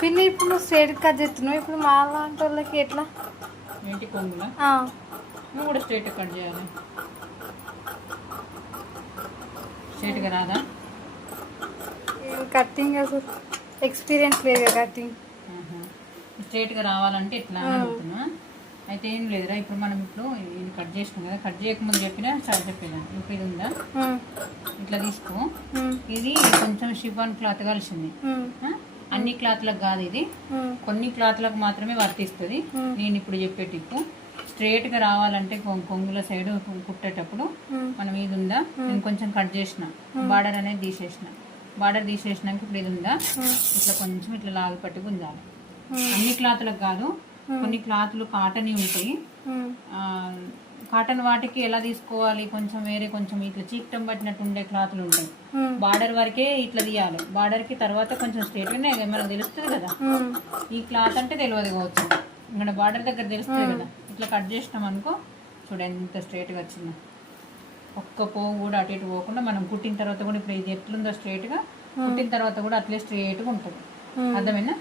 పిన్ని ఇప్పుడు నువ్వు స్ట్రైట్ కట్ చేస్తున్నావు, ఇప్పుడు మా లాంటి వాళ్ళకి ఎట్లా? ఏంటి కొంగులా? నువ్వు కూడా స్ట్రైట్ కట్ చేయాలి. స్ట్రైట్గా రాదా? కట్టింగ్ అసలు ఎక్స్పీరియన్స్ లేదు కట్టింగ్. స్ట్రైట్గా రావాలంటే ఎట్లా అడుగుతున్నా. అయితే ఏం లేదురా, ఇప్పుడు మనం ఇది కట్ చేసినాం కదా, కట్ చేయకముందు చెప్పినా స్టార్ట్ చెప్పేదాన్ని. ఇప్పుడు ఇది ఉందా, ఇట్లా తీసుకో. ఇది కొంచెం షిఫాన్ క్లాత్ కలిసింది. అన్ని క్లాత్లకు కాదు ఇది, కొన్ని క్లాత్లకు మాత్రమే వర్తిస్తుంది నేను ఇప్పుడు చెప్పే టిప్పు. స్ట్రైట్గా రావాలంటే కొంగుల సైడ్ కుట్టేటప్పుడు మనం ఇది ఉందా, నేను కొంచెం కట్ చేసిన, బార్డర్ అనేది తీసేసిన. బార్డర్ తీసేసినాక ఇప్పుడు ఇది ఉందా, ఇట్లా కొంచెం ఇట్లా లాగి పట్టి గుంజాలి. అన్ని క్లాత్లకు కాదు, కొన్ని క్లాత్లు కాటన్ ఉంటాయి. కాటన్ వాటికి ఎలా తీసుకోవాలి, కొంచెం వేరే కొంచెం ఇట్లా చీకటం పట్టినట్టు ఉండే క్లాత్లు ఉంటాయి. బార్డర్ వరకే ఇట్లా తీయాలి. బార్డర్కి తర్వాత కొంచెం స్ట్రైట్గానే మనకు తెలుస్తుంది కదా. ఈ క్లాత్ అంటే తెలియదు కావచ్చు, ఇక్కడ బార్డర్ దగ్గర తెలుస్తుంది కదా. ఇట్లా కట్ చేసినాం అనుకో, చూడ ఎంత స్ట్రైట్గా వచ్చిందో. ఒక్క పోవు కూడా అటు ఇటు పోకుండా మనం కుట్టిన తర్వాత కూడా ఇప్పుడు ఇది ఎట్లుందో స్ట్రైట్గా, కుట్టిన తర్వాత కూడా అట్లే స్ట్రైట్గా ఉంటుంది. అర్థమైనా?